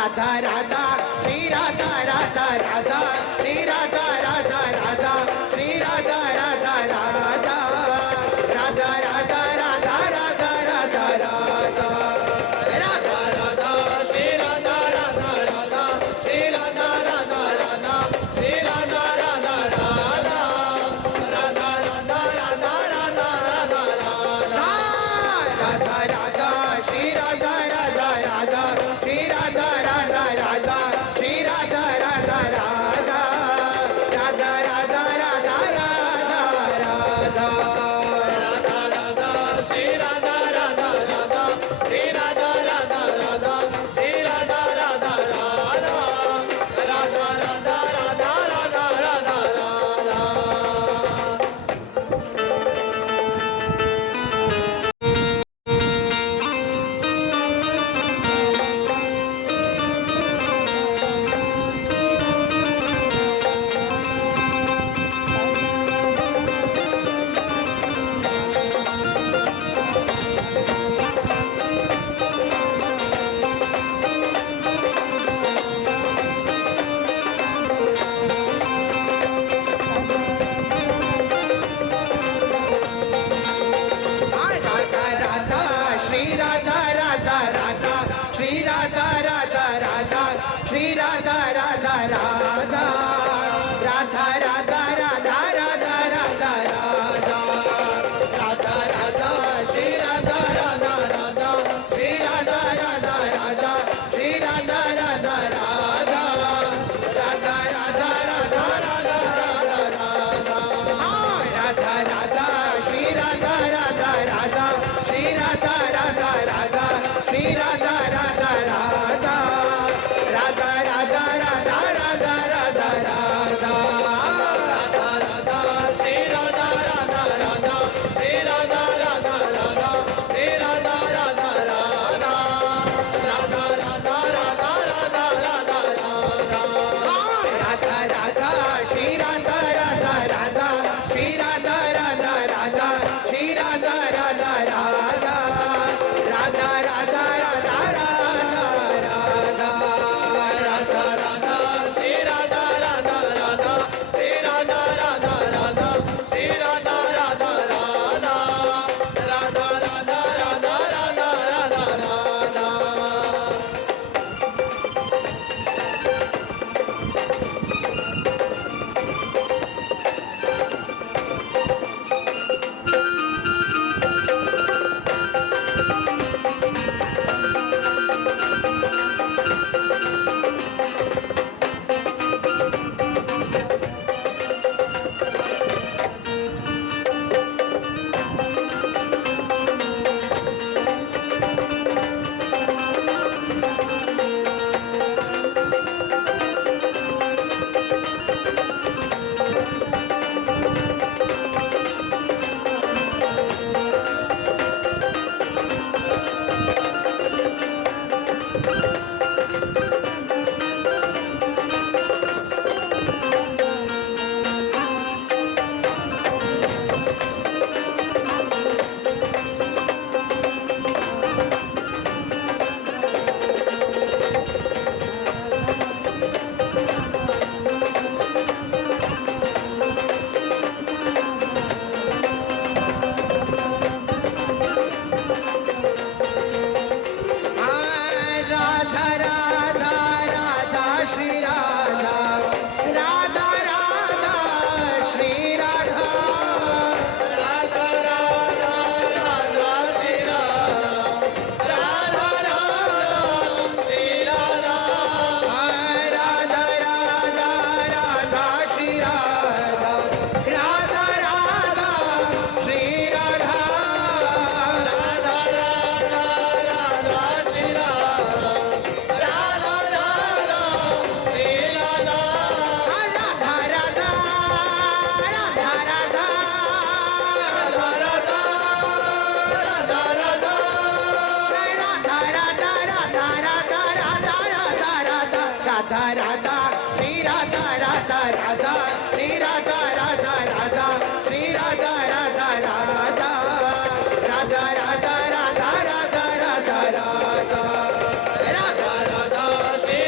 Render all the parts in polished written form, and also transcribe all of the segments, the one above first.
Radha Radha Shri Radha Radha Radha Shri Radha Radha Radha Shri Radha Radha Radha Radha Radha Radha Radha Radha Radha Radha Radha Shri Radha Radha Radha Shri Radha Radha Radha Shri Radha Radha Radha Radha Radha Radha Radha Radha Radha Radha Shri Radha Radha Radha Shri Radha Radha Radha Shri Radha Radha Radha Radha Radha Radha Radha Radha Radha Radha Shri Radha Radha Radha Shri Radha Radha Radha Shri Radha Radha Radha Radha Radha Radha Radha Radha Radha Radha Radha Shri Radha Radha Radha Shri Radha Radha Radha Shri Radha Radha Radha Radha Radha Radha Radha Radha Radha Radha Radha Shri Radha Radha Radha Shri Radha Radha Radha Shri Radha Radha Radha Radha Radha Radha Radha Radha Radha Shri Radha Radha Radha Shri Radha Radha Radha Shri Radha Radha Radha Radha Radha Radha Radha Radha Radha Radha Shri Radha Radha Radha Shri Radha Radha Radha Shri Radha Radha Radha Radha Radha Radha Radha Radha Radha Radha Shri Radha Radha Radha Shri Radha Radha Radha Shri Radha Radha Radha Radha Radha Radha Radha Radha Radha Radha Shri Radha Radha Radha Shri Radha Radha Radha Shri Radha Radha Radha Radha Radha Radha Radha Radha Radha Radha Radha Radha Shri Radha Radha Radha Shri Radha Radha Radha Radha Shri Radha Radha Radha Shri Radha Radha Radha Radha Shri Radha Radha Radha Shri Radha Radha Radha Radha Shri Radha Radha Radha Shri Radha Radha Radha Radha Radha Radha Radha Radha Radha Radha Radha Radha Radha Radha Radha Radha Shri Radha Radha Radha Shri Radha Radha Radha Shri Radha Radha Radha Radha Radha Radha Radha Radha Radha Radha Radha Shri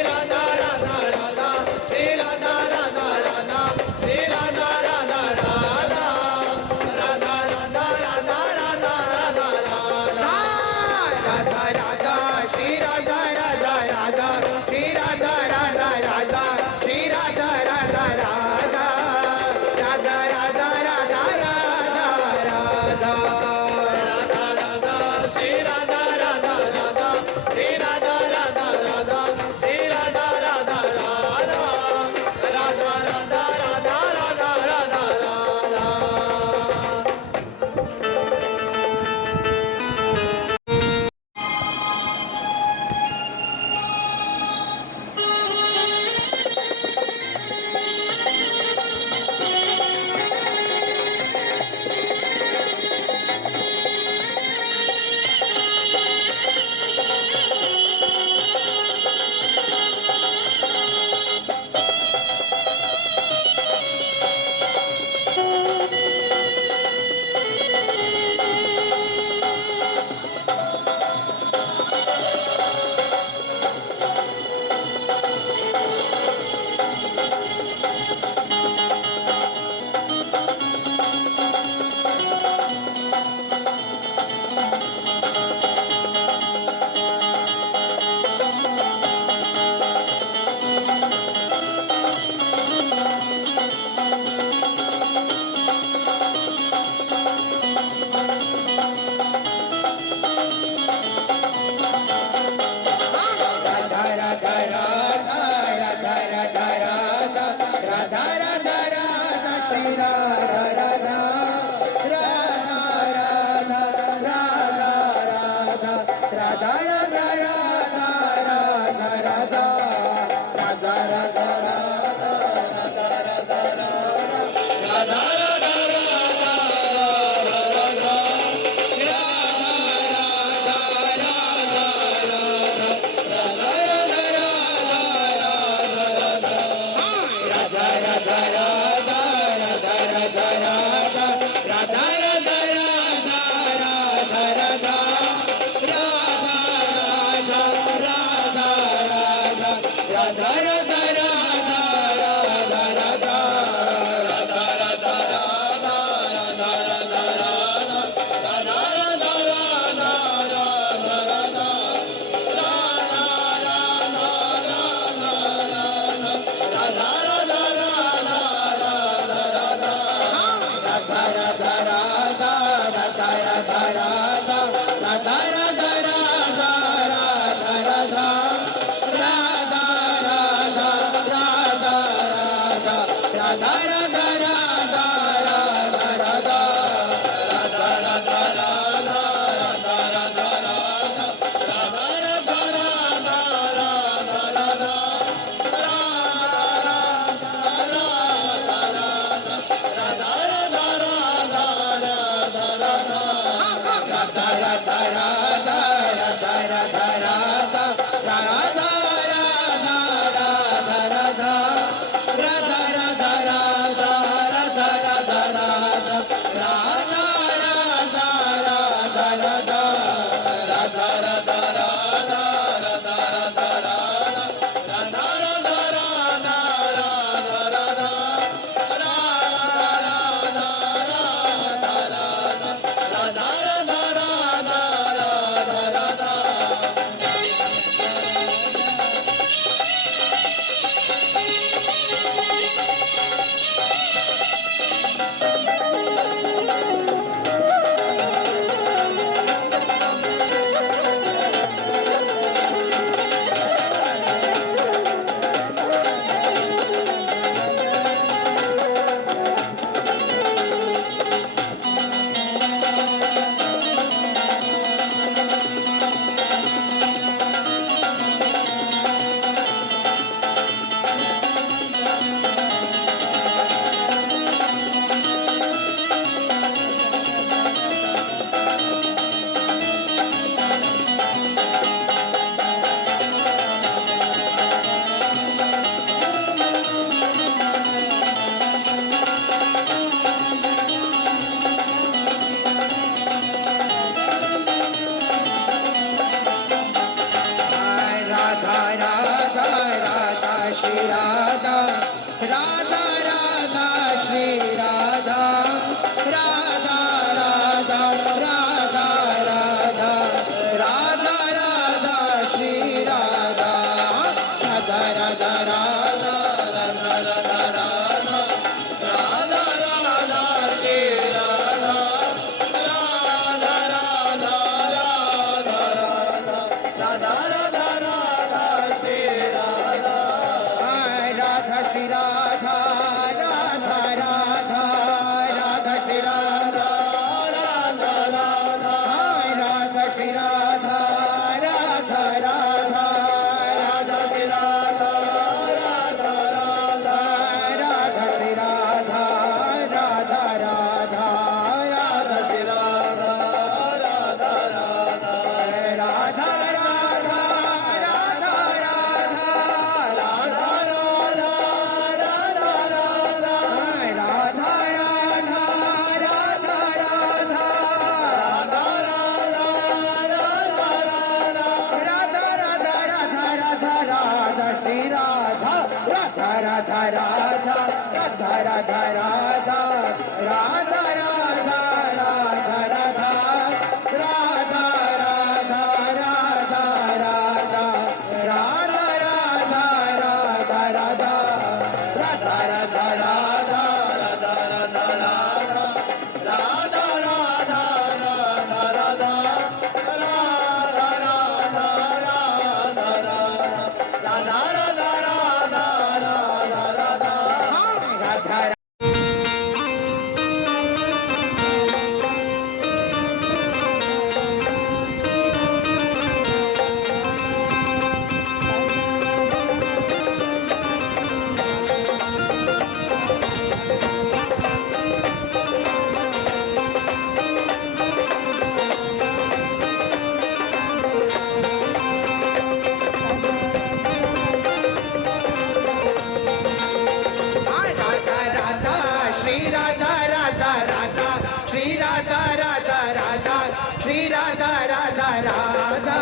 Shri Radha Radha Radha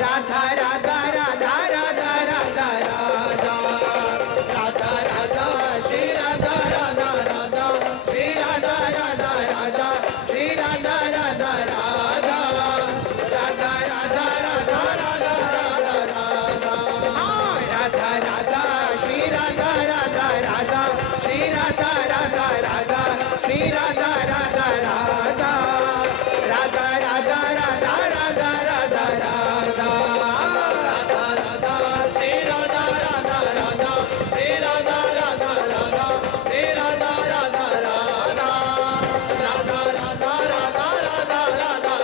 Radha Radha Radha Radha Radha Radha Radha Radha Shri Radha Radha Radha Shri Radha Radha Radha Shri Radha Radha Radha Radha Radha Radha Radha Radha Radha Radha Shri Radha Radha Radha Shri Radha Radha Radha Shri Radha Radha Radha Radha Radha Radha Radha Radha Radha Radha Radha Shri Radha Radha Radha Shri Radha Radha Radha Shri Radha Radha Radha Radha Radha Radha Radha Radha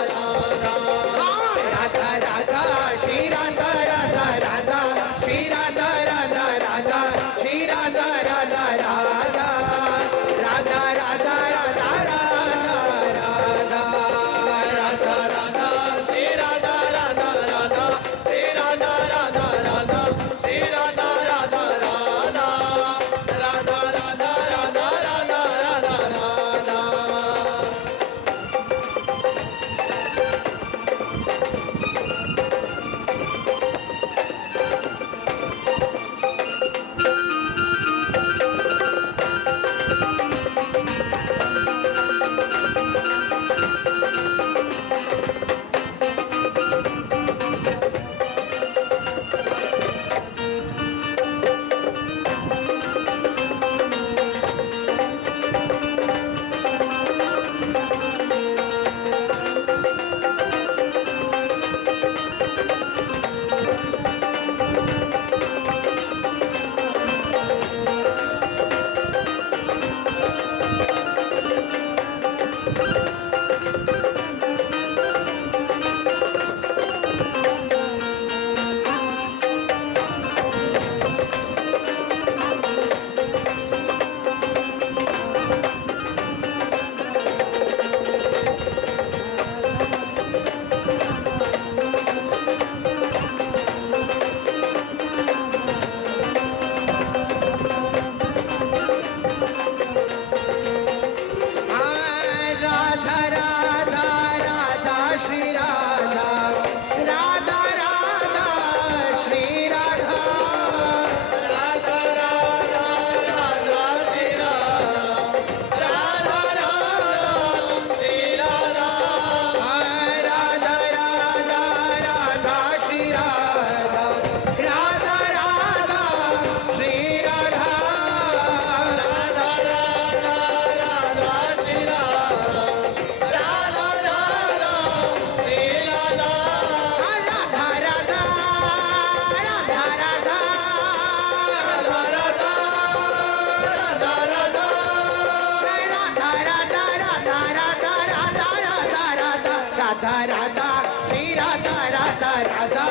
Radha Radha Shri Radha Radha Radha Shri Radha Radha Radha Shri Radha Radha Radha Radha Radha Radha Radha Radha Radha Radha Shri Radha Radha Radha Shri Radha Radha Radha Shri Radha Radha Radha Radha Radha Radha Radha Radha Radha Radha Radha Radha Shri Radha Radha Radha Shri Radha Radha Radha Radha Shri Radha Radha Radha Shri Radha Radha Radha Radha Shri Radha Radha Radha Shri Radha Radha Radha Radha Shri Radha Radha Radha Shri Radha Radha Radha Radha Radha Radha Radha Radha Radha Radha Radha Radha Radha Radha Radha Radha Radha Shri Radha Radha Radha